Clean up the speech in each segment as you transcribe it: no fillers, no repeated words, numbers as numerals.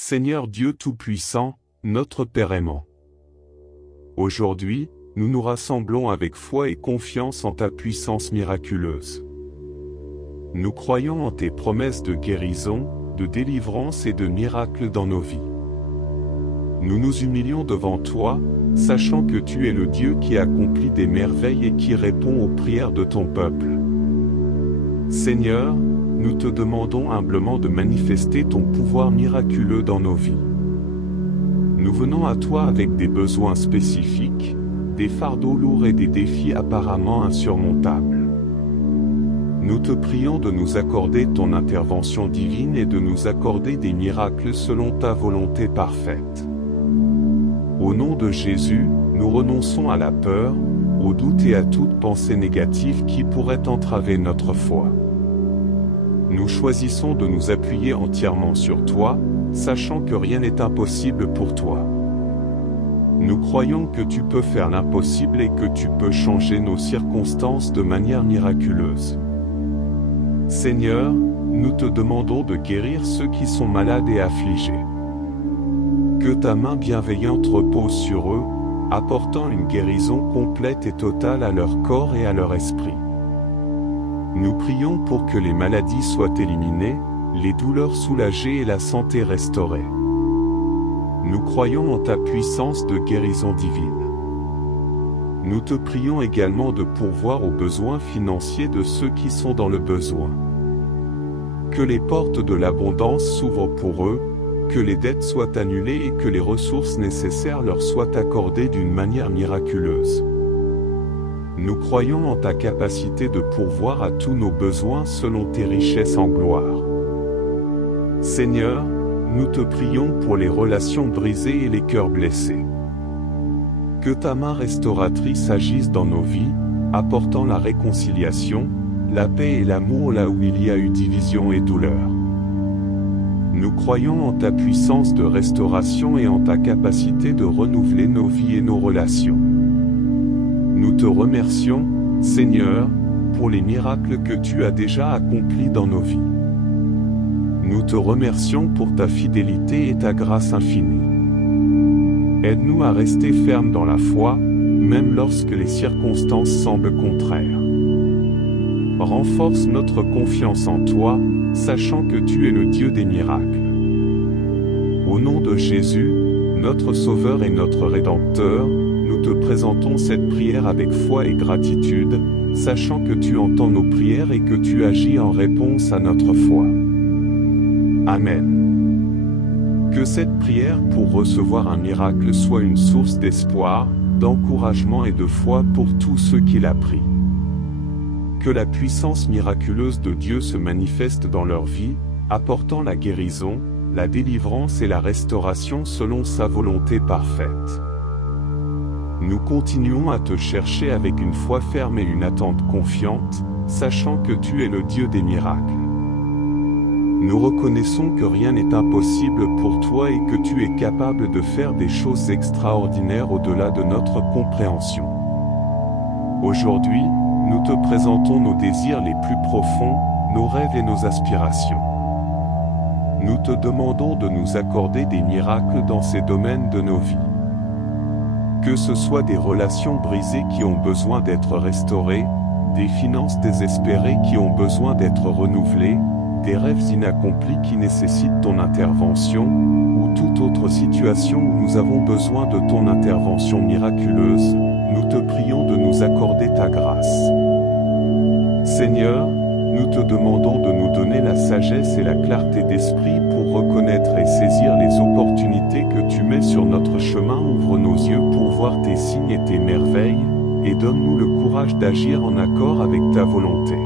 Seigneur Dieu Tout-Puissant, notre Père aimant. Aujourd'hui, nous nous rassemblons avec foi et confiance en ta puissance miraculeuse. Nous croyons en tes promesses de guérison, de délivrance et de miracles dans nos vies. Nous nous humilions devant toi, sachant que tu es le Dieu qui accomplit des merveilles et qui répond aux prières de ton peuple. Seigneur, nous te demandons humblement de manifester ton pouvoir miraculeux dans nos vies. Nous venons à toi avec des besoins spécifiques, des fardeaux lourds et des défis apparemment insurmontables. Nous te prions de nous accorder ton intervention divine et de nous accorder des miracles selon ta volonté parfaite. Au nom de Jésus, nous renonçons à la peur, au doute et à toute pensée négative qui pourrait entraver notre foi. Nous choisissons de nous appuyer entièrement sur toi, sachant que rien n'est impossible pour toi. Nous croyons que tu peux faire l'impossible et que tu peux changer nos circonstances de manière miraculeuse. Seigneur, nous te demandons de guérir ceux qui sont malades et affligés. Que ta main bienveillante repose sur eux, apportant une guérison complète et totale à leur corps et à leur esprit. Nous prions pour que les maladies soient éliminées, les douleurs soulagées et la santé restaurée. Nous croyons en ta puissance de guérison divine. Nous te prions également de pourvoir aux besoins financiers de ceux qui sont dans le besoin. Que les portes de l'abondance s'ouvrent pour eux, que les dettes soient annulées et que les ressources nécessaires leur soient accordées d'une manière miraculeuse. Nous croyons en ta capacité de pourvoir à tous nos besoins selon tes richesses en gloire. Seigneur, nous te prions pour les relations brisées et les cœurs blessés. Que ta main restauratrice agisse dans nos vies, apportant la réconciliation, la paix et l'amour là où il y a eu division et douleur. Nous croyons en ta puissance de restauration et en ta capacité de renouveler nos vies et nos relations. Nous te remercions, Seigneur, pour les miracles que tu as déjà accomplis dans nos vies. Nous te remercions pour ta fidélité et ta grâce infinie. Aide-nous à rester fermes dans la foi, même lorsque les circonstances semblent contraires. Renforce notre confiance en toi, sachant que tu es le Dieu des miracles. Au nom de Jésus, notre Sauveur et notre Rédempteur, nous te présentons cette prière avec foi et gratitude, sachant que tu entends nos prières et que tu agis en réponse à notre foi. Amen. Que cette prière pour recevoir un miracle soit une source d'espoir, d'encouragement et de foi pour tous ceux qui la prient. Que la puissance miraculeuse de Dieu se manifeste dans leur vie, apportant la guérison, la délivrance et la restauration selon sa volonté parfaite. Nous continuons à te chercher avec une foi ferme et une attente confiante, sachant que tu es le Dieu des miracles. Nous reconnaissons que rien n'est impossible pour toi et que tu es capable de faire des choses extraordinaires au-delà de notre compréhension. Aujourd'hui, nous te présentons nos désirs les plus profonds, nos rêves et nos aspirations. Nous te demandons de nous accorder des miracles dans ces domaines de nos vies. Que ce soit des relations brisées qui ont besoin d'être restaurées, des finances désespérées qui ont besoin d'être renouvelées, des rêves inaccomplis qui nécessitent ton intervention, ou toute autre situation où nous avons besoin de ton intervention miraculeuse, nous te prions de nous accorder ta grâce. Seigneur, nous te demandons de nous donner la sagesse et la clarté d'esprit pour reconnaître et saisir les opportunités que tu mets sur notre chemin. Ouvre nos yeux pour voir tes signes et tes merveilles, et donne-nous le courage d'agir en accord avec ta volonté.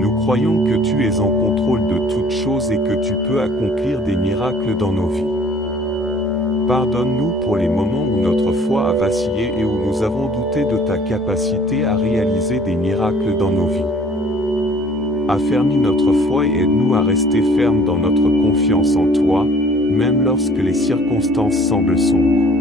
Nous croyons que tu es en contrôle de toutes choses et que tu peux accomplir des miracles dans nos vies. Pardonne-nous pour les moments où notre foi a vacillé et où nous avons douté de ta capacité à réaliser des miracles dans nos vies. Affermis notre foi et aide-nous à rester fermes dans notre confiance en toi, même lorsque les circonstances semblent sombres.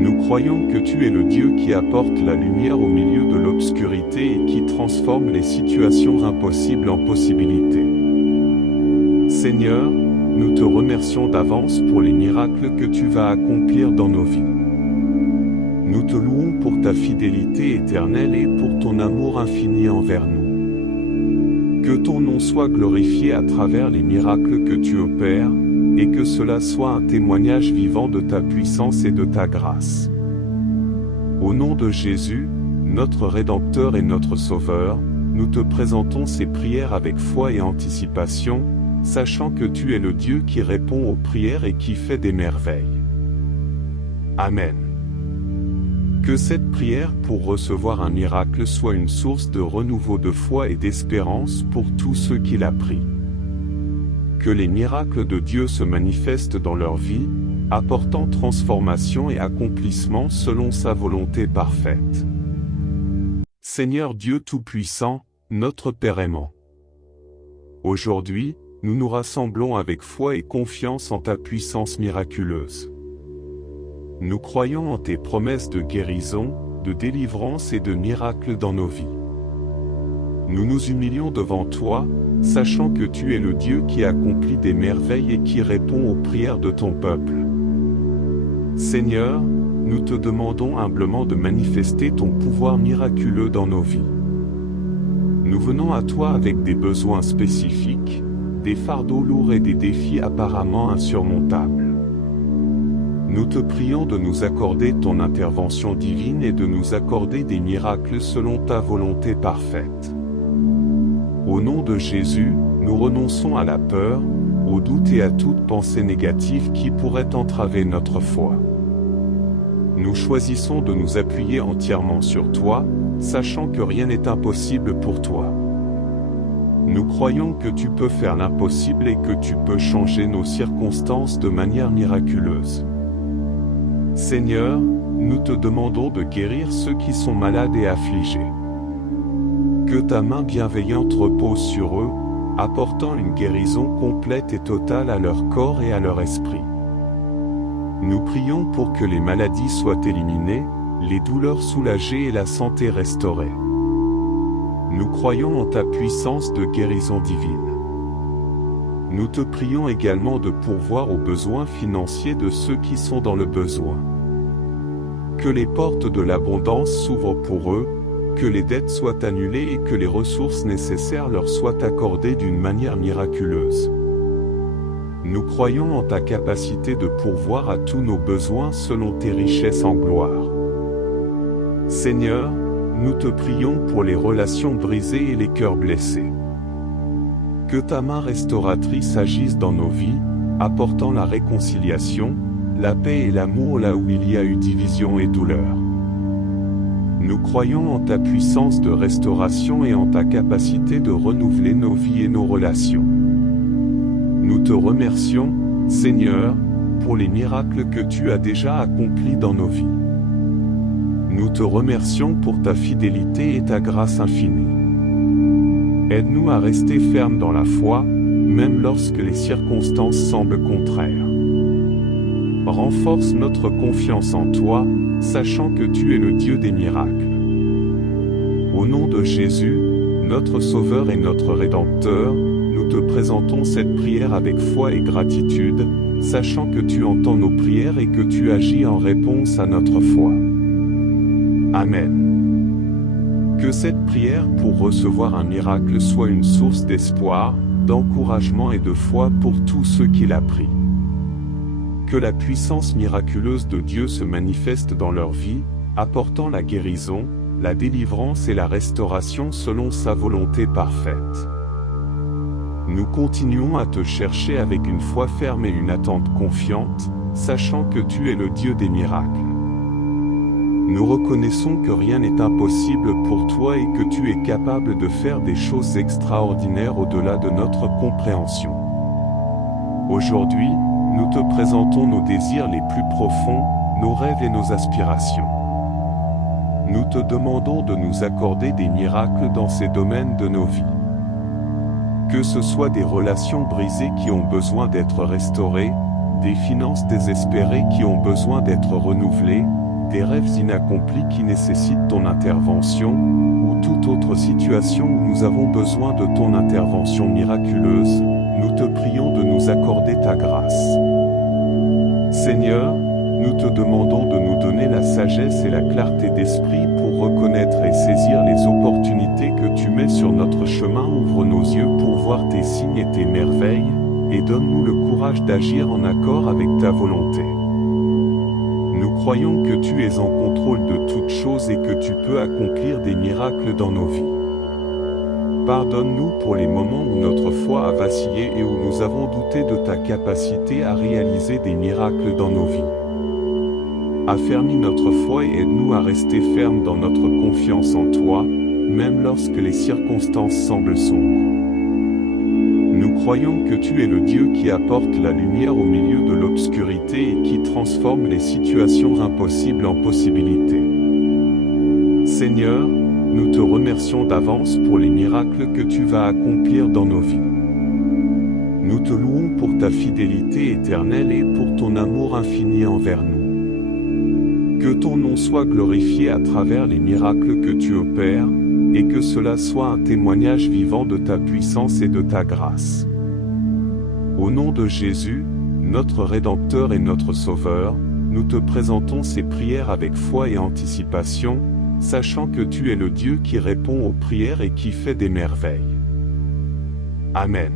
Nous croyons que tu es le Dieu qui apporte la lumière au milieu de l'obscurité et qui transforme les situations impossibles en possibilités. Seigneur, nous te remercions d'avance pour les miracles que tu vas accomplir dans nos vies. Nous te louons pour ta fidélité éternelle et pour ton amour infini envers nous. Que ton nom soit glorifié à travers les miracles que tu opères, et que cela soit un témoignage vivant de ta puissance et de ta grâce. Au nom de Jésus, notre Rédempteur et notre Sauveur, nous te présentons ces prières avec foi et anticipation, sachant que tu es le Dieu qui répond aux prières et qui fait des merveilles. Amen. Que cette prière pour recevoir un miracle soit une source de renouveau de foi et d'espérance pour tous ceux qui la prient. Que les miracles de Dieu se manifestent dans leur vie, apportant transformation et accomplissement selon sa volonté parfaite. Seigneur Dieu Tout-Puissant, notre Père aimant. Aujourd'hui, nous nous rassemblons avec foi et confiance en ta puissance miraculeuse. Nous croyons en tes promesses de guérison, de délivrance et de miracles dans nos vies. Nous nous humilions devant toi, sachant que tu es le Dieu qui accomplit des merveilles et qui répond aux prières de ton peuple. Seigneur, nous te demandons humblement de manifester ton pouvoir miraculeux dans nos vies. Nous venons à toi avec des besoins spécifiques, des fardeaux lourds et des défis apparemment insurmontables. Nous te prions de nous accorder ton intervention divine et de nous accorder des miracles selon ta volonté parfaite. Au nom de Jésus, nous renonçons à la peur, au doute et à toute pensée négative qui pourrait entraver notre foi. Nous choisissons de nous appuyer entièrement sur toi, sachant que rien n'est impossible pour toi. Nous croyons que tu peux faire l'impossible et que tu peux changer nos circonstances de manière miraculeuse. Seigneur, nous te demandons de guérir ceux qui sont malades et affligés. Que ta main bienveillante repose sur eux, apportant une guérison complète et totale à leur corps et à leur esprit. Nous prions pour que les maladies soient éliminées, les douleurs soulagées et la santé restaurée. Nous croyons en ta puissance de guérison divine. Nous te prions également de pourvoir aux besoins financiers de ceux qui sont dans le besoin. Que les portes de l'abondance s'ouvrent pour eux, que les dettes soient annulées et que les ressources nécessaires leur soient accordées d'une manière miraculeuse. Nous croyons en ta capacité de pourvoir à tous nos besoins selon tes richesses en gloire. Seigneur, nous te prions pour les relations brisées et les cœurs blessés. Que ta main restauratrice agisse dans nos vies, apportant la réconciliation, la paix et l'amour là où il y a eu division et douleur. Nous croyons en ta puissance de restauration et en ta capacité de renouveler nos vies et nos relations. Nous te remercions, Seigneur, pour les miracles que tu as déjà accomplis dans nos vies. Nous te remercions pour ta fidélité et ta grâce infinie. Aide-nous à rester fermes dans la foi, même lorsque les circonstances semblent contraires. Renforce notre confiance en toi, sachant que tu es le Dieu des miracles. Au nom de Jésus, notre Sauveur et notre Rédempteur, nous te présentons cette prière avec foi et gratitude, sachant que tu entends nos prières et que tu agis en réponse à notre foi. Amen. Que cette prière pour recevoir un miracle soit une source d'espoir, d'encouragement et de foi pour tous ceux qui la prient. Que la puissance miraculeuse de Dieu se manifeste dans leur vie, apportant la guérison, la délivrance et la restauration selon sa volonté parfaite. Nous continuons à te chercher avec une foi ferme et une attente confiante, sachant que tu es le Dieu des miracles. Nous reconnaissons que rien n'est impossible pour toi et que tu es capable de faire des choses extraordinaires au-delà de notre compréhension. Aujourd'hui, nous te présentons nos désirs les plus profonds, nos rêves et nos aspirations. Nous te demandons de nous accorder des miracles dans ces domaines de nos vies. Que ce soit des relations brisées qui ont besoin d'être restaurées, des finances désespérées qui ont besoin d'être renouvelées, des rêves inaccomplis qui nécessitent ton intervention, ou toute autre situation où nous avons besoin de ton intervention miraculeuse, nous te prions de nous accorder ta grâce. Seigneur, nous te demandons de nous donner la sagesse et la clarté d'esprit pour reconnaître et saisir les opportunités que tu mets sur notre chemin. Ouvre nos yeux pour voir tes signes et tes merveilles, et donne-nous le courage d'agir en accord avec ta volonté. Nous croyons que tu es en contrôle de toutes choses et que tu peux accomplir des miracles dans nos vies. Pardonne-nous pour les moments où notre foi a vacillé et où nous avons douté de ta capacité à réaliser des miracles dans nos vies. Affermis notre foi et aide-nous à rester fermes dans notre confiance en toi, même lorsque les circonstances semblent sombres. Nous croyons que tu es le Dieu qui apporte la lumière au milieu de l'obscurité et qui transforme les situations impossibles en possibilités. Seigneur, nous te remercions d'avance pour les miracles que tu vas accomplir dans nos vies. Nous te louons pour ta fidélité éternelle et pour ton amour infini envers nous. Que ton nom soit glorifié à travers les miracles que tu opères, et que cela soit un témoignage vivant de ta puissance et de ta grâce. Au nom de Jésus, notre Rédempteur et notre Sauveur, nous te présentons ces prières avec foi et anticipation, sachant que tu es le Dieu qui répond aux prières et qui fait des merveilles. Amen.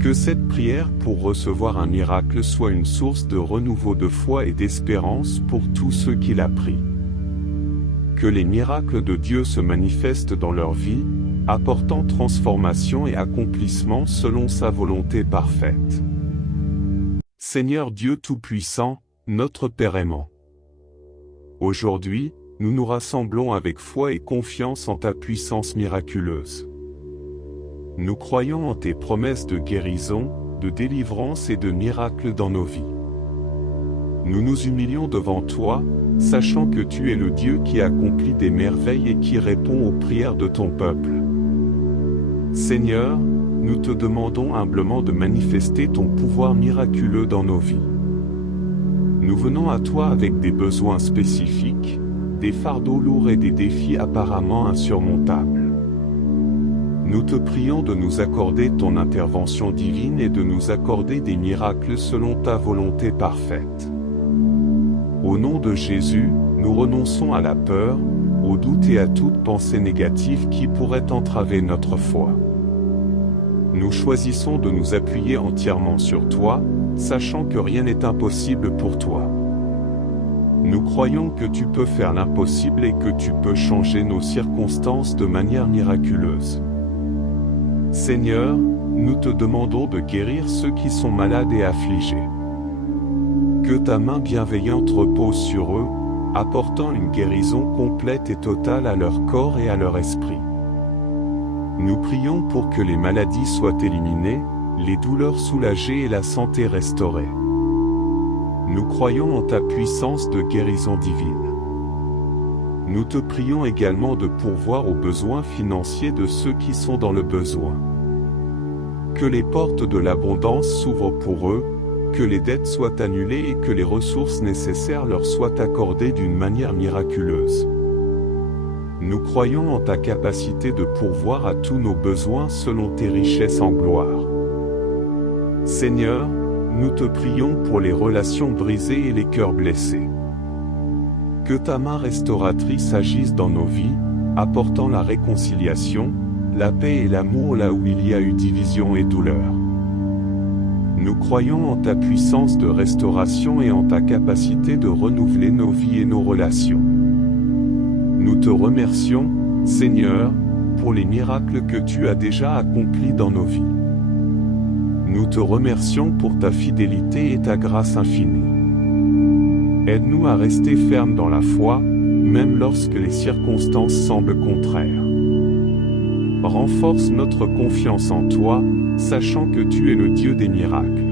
Que cette prière pour recevoir un miracle soit une source de renouveau de foi et d'espérance pour tous ceux qui la prient. Que les miracles de Dieu se manifestent dans leur vie, apportant transformation et accomplissement selon sa volonté parfaite. Seigneur Dieu Tout-Puissant, notre Père aimant. Aujourd'hui, nous nous rassemblons avec foi et confiance en ta puissance miraculeuse. Nous croyons en tes promesses de guérison, de délivrance et de miracles dans nos vies. Nous nous humilions devant toi, sachant que tu es le Dieu qui accomplit des merveilles et qui répond aux prières de ton peuple. Seigneur, nous te demandons humblement de manifester ton pouvoir miraculeux dans nos vies. Nous venons à toi avec des besoins spécifiques, des fardeaux lourds et des défis apparemment insurmontables. Nous te prions de nous accorder ton intervention divine et de nous accorder des miracles selon ta volonté parfaite. Au nom de Jésus, nous renonçons à la peur, au doute et à toute pensée négative qui pourrait entraver notre foi. Nous choisissons de nous appuyer entièrement sur toi, sachant que rien n'est impossible pour toi. Nous croyons que tu peux faire l'impossible et que tu peux changer nos circonstances de manière miraculeuse. Seigneur, nous te demandons de guérir ceux qui sont malades et affligés. Que ta main bienveillante repose sur eux, apportant une guérison complète et totale à leur corps et à leur esprit. Nous prions pour que les maladies soient éliminées, les douleurs soulagées et la santé restaurée. Nous croyons en ta puissance de guérison divine. Nous te prions également de pourvoir aux besoins financiers de ceux qui sont dans le besoin. Que les portes de l'abondance s'ouvrent pour eux, que les dettes soient annulées et que les ressources nécessaires leur soient accordées d'une manière miraculeuse. Nous croyons en ta capacité de pourvoir à tous nos besoins selon tes richesses en gloire. Seigneur, nous te prions pour les relations brisées et les cœurs blessés. Que ta main restauratrice agisse dans nos vies, apportant la réconciliation, la paix et l'amour là où il y a eu division et douleur. Nous croyons en ta puissance de restauration et en ta capacité de renouveler nos vies et nos relations. Nous te remercions, Seigneur, pour les miracles que tu as déjà accomplis dans nos vies. Nous te remercions pour ta fidélité et ta grâce infinie. Aide-nous à rester fermes dans la foi, même lorsque les circonstances semblent contraires. Renforce notre confiance en toi, sachant que tu es le Dieu des miracles.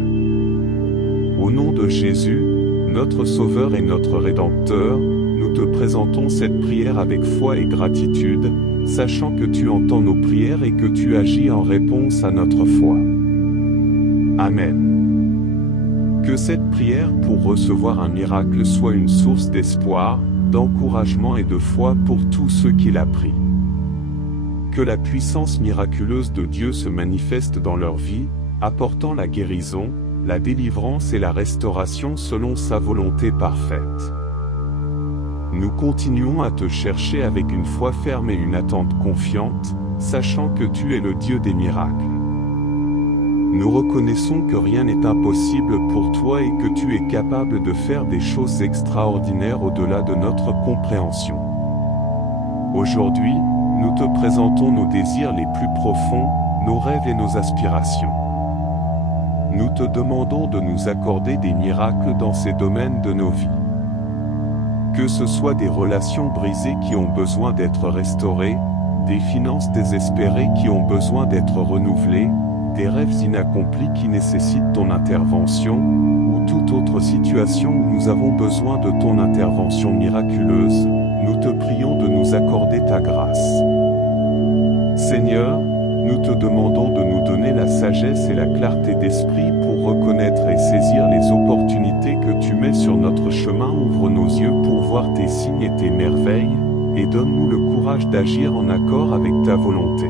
Au nom de Jésus, notre Sauveur et notre Rédempteur, nous te présentons cette prière avec foi et gratitude, sachant que tu entends nos prières et que tu agis en réponse à notre foi. Amen. Que cette prière pour recevoir un miracle soit une source d'espoir, d'encouragement et de foi pour tous ceux qui la prient. Que la puissance miraculeuse de Dieu se manifeste dans leur vie, apportant la guérison, la délivrance et la restauration selon sa volonté parfaite. Nous continuons à te chercher avec une foi ferme et une attente confiante, sachant que tu es le Dieu des miracles. Nous reconnaissons que rien n'est impossible pour toi et que tu es capable de faire des choses extraordinaires au-delà de notre compréhension. Aujourd'hui, nous te présentons nos désirs les plus profonds, nos rêves et nos aspirations. Nous te demandons de nous accorder des miracles dans ces domaines de nos vies. Que ce soit des relations brisées qui ont besoin d'être restaurées, des finances désespérées qui ont besoin d'être renouvelées, des rêves inaccomplis qui nécessitent ton intervention, ou toute autre situation où nous avons besoin de ton intervention miraculeuse, nous te prions de nous accorder ta grâce. Seigneur, nous te demandons de nous donner la sagesse et la clarté d'esprit pour reconnaître et saisir les opportunités que tu mets sur notre chemin. Ouvre nos yeux pour voir tes signes et tes merveilles, et donne-nous le courage d'agir en accord avec ta volonté.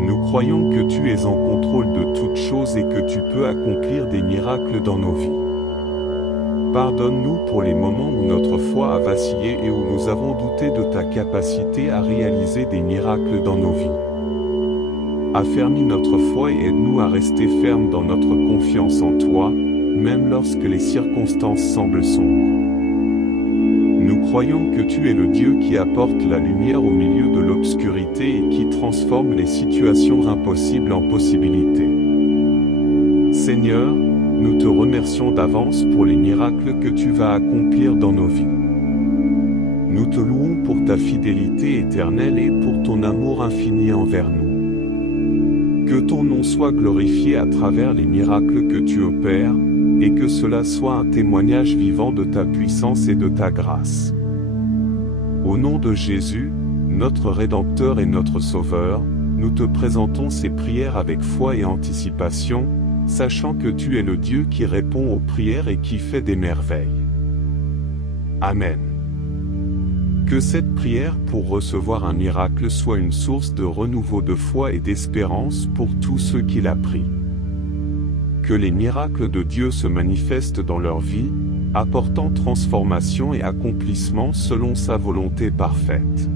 Nous croyons que tu es en contrôle de toutes choses et que tu peux accomplir des miracles dans nos vies. Pardonne-nous pour les moments où notre foi a vacillé et où nous avons douté de ta capacité à réaliser des miracles dans nos vies. Affermis notre foi et aide-nous à rester fermes dans notre confiance en toi, même lorsque les circonstances semblent sombres. Nous croyons que tu es le Dieu qui apporte la lumière au milieu de l'obscurité et qui transforme les situations impossibles en possibilités. Seigneur, nous te remercions d'avance pour les miracles que tu vas accomplir dans nos vies. Nous te louons pour ta fidélité éternelle et pour ton amour infini envers nous. Que ton nom soit glorifié à travers les miracles que tu opères, et que cela soit un témoignage vivant de ta puissance et de ta grâce. Au nom de Jésus, notre Rédempteur et notre Sauveur, nous te présentons ces prières avec foi et anticipation, sachant que tu es le Dieu qui répond aux prières et qui fait des merveilles. Amen. Que cette prière pour recevoir un miracle soit une source de renouveau de foi et d'espérance pour tous ceux qui la prient. Que les miracles de Dieu se manifestent dans leur vie, apportant transformation et accomplissement selon sa volonté parfaite.